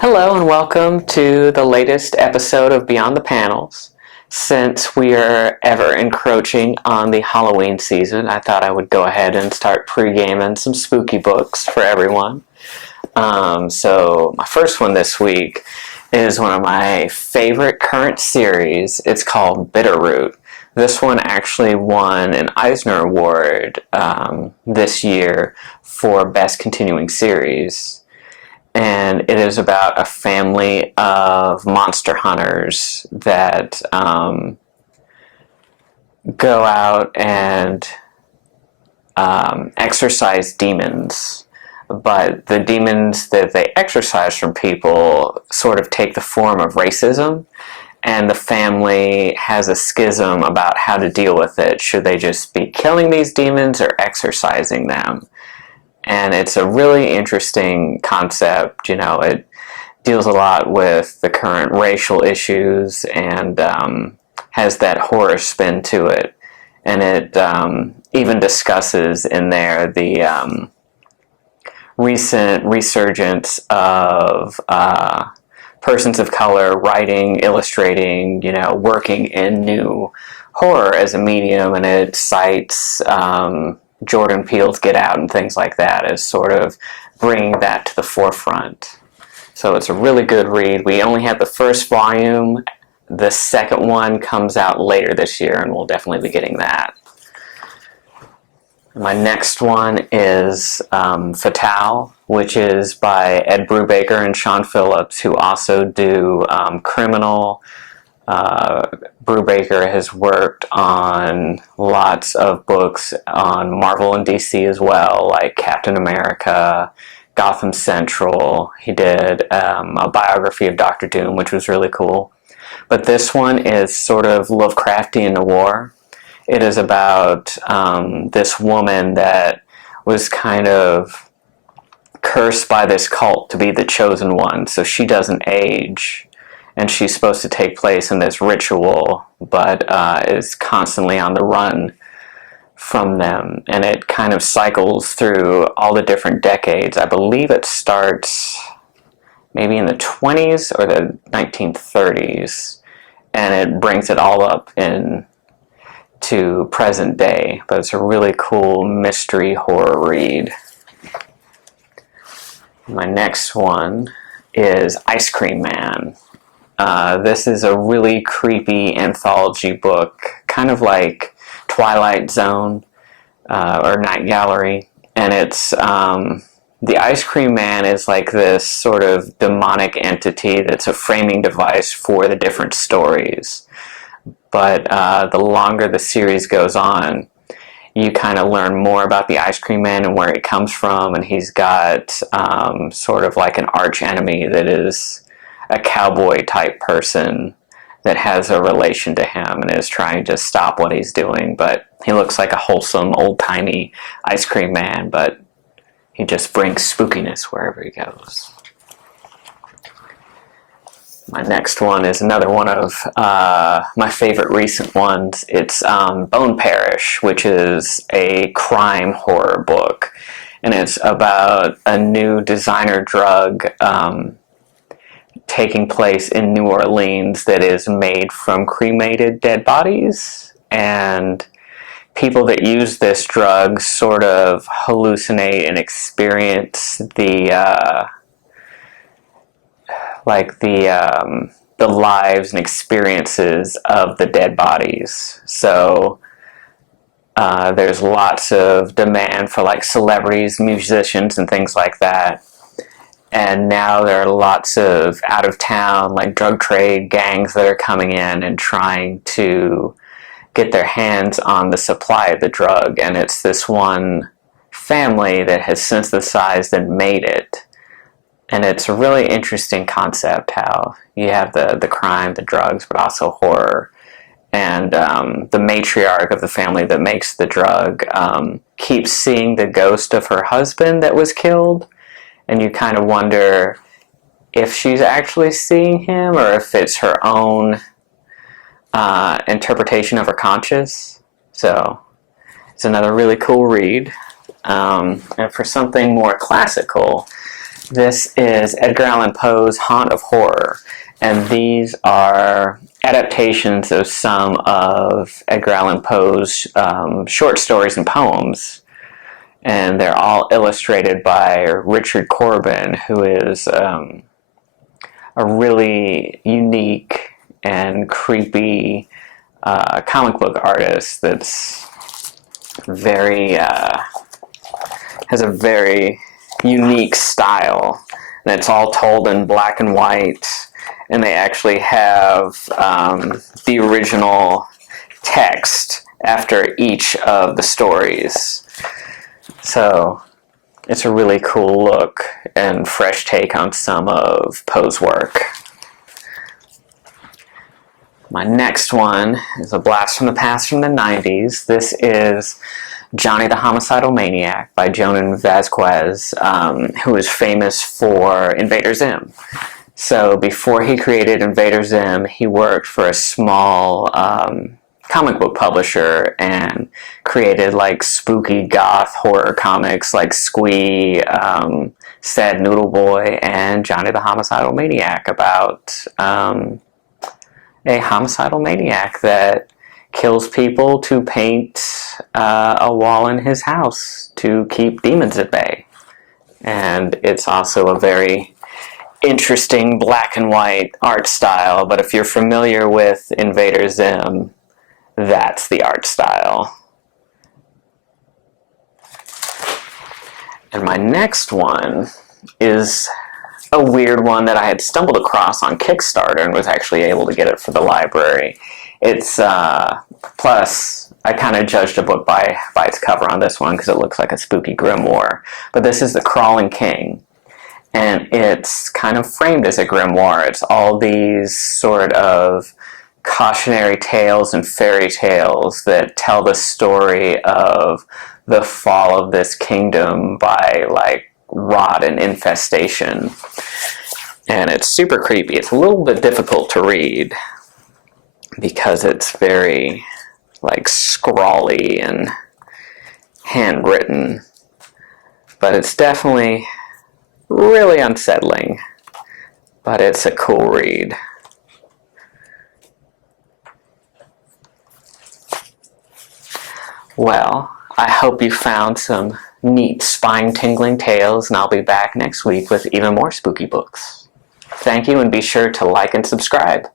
Hello and welcome to the latest episode of Beyond the Panels. Since we are ever encroaching on the Halloween season, I thought I would go ahead and start pre-gaming some spooky books for everyone. So my first one this week is one of my favorite current series. It's called Bitterroot. This one actually won an Eisner Award this year for Best Continuing Series. And it is about a family of monster hunters that go out and exorcise demons. But the demons that they exorcise from people sort of take the form of racism, and the family has a schism about how to deal with it. Should they just be killing these demons or exorcising them? And it's a really interesting concept. It deals a lot with the current racial issues and has that horror spin to it. And it even discusses in there the recent resurgence of persons of color writing, illustrating, working in new horror as a medium, and it cites Jordan Peele's Get Out and things like that as sort of bringing that to the forefront. So it's a really good read. We only have the first volume. The second one comes out later this year, and we'll definitely be getting that. My next one is Fatale, which is by Ed Brubaker and Sean Phillips, who also do criminal. Brubaker has worked on lots of books on Marvel and DC as well, like Captain America, Gotham Central. He did a biography of Doctor Doom, which was really cool. But this one is sort of Lovecraftian noir. It is about this woman that was kind of cursed by this cult to be the chosen one, so she doesn't age. And she's supposed to take place in this ritual, but is constantly on the run from them. And it kind of cycles through all the different decades. I believe it starts maybe in the 20s or the 1930s. And it brings it all up to present day. But it's a really cool mystery horror read. My next one is Ice Cream Man. This is a really creepy anthology book, kind of like Twilight Zone or Night Gallery. And it's the Ice Cream Man is like this sort of demonic entity that's a framing device for the different stories. But the longer the series goes on, you kind of learn more about the Ice Cream Man and where he comes from. And he's got sort of like an arch enemy that is a cowboy type person that has a relation to him and is trying to stop what he's doing. But he looks like a wholesome, old-timey ice cream man, but he just brings spookiness wherever he goes. My next one is another one of my favorite recent ones. It's Parish, which is a crime horror book. And it's about a new designer drug taking place in New Orleans that is made from cremated dead bodies, and people that use this drug sort of hallucinate and experience the lives and experiences of the dead bodies. So there's lots of demand for like celebrities, musicians, and things like that. And now there are lots of out-of-town, like drug trade gangs that are coming in and trying to get their hands on the supply of the drug. And it's this one family that has synthesized and made it. And it's a really interesting concept how you have the crime, the drugs, but also horror. And the matriarch of the family that makes the drug keeps seeing the ghost of her husband that was killed. And you kind of wonder if she's actually seeing him or if it's her own interpretation of her conscious. So it's another really cool read. And for something more classical, This is Edgar Allan Poe's Haunt of Horror, and these are adaptations of some of Edgar Allan Poe's short stories and poems, and they're all illustrated by Richard Corben, who is a really unique and creepy comic book artist that's has a very unique style, and it's all told in black and white, and they actually have the original text after each of the stories. So it's a really cool look and fresh take on some of Poe's work. My next one is a blast from the past from the 90s. This is Johnny the Homicidal Maniac by Jhonen and Vasquez, who is famous for Invader Zim. So before he created Invader Zim, he worked for a small comic book publisher and created like spooky goth horror comics like Squee, Sad Noodle Boy, and Johnny the Homicidal Maniac, about a homicidal maniac that kills people to paint a wall in his house to keep demons at bay. And it's also a very interesting black and white art style, but if you're familiar with Invader Zim, that's the art style. And my next one is a weird one that I had stumbled across on Kickstarter and was actually able to get it for the library. It's, plus, I kind of judged a book by its cover on this one because it looks like a spooky grimoire. But this is The Crawling King, and it's kind of framed as a grimoire. It's all these sort of cautionary tales and fairy tales that tell the story of the fall of this kingdom by, like, rot and infestation. And it's super creepy. It's a little bit difficult to read because it's very, like, scrawly and handwritten. But it's definitely really unsettling. But it's a cool read. Well, I hope you found some neat spine-tingling tales, and I'll be back next week with even more spooky books. Thank you, and be sure to like and subscribe.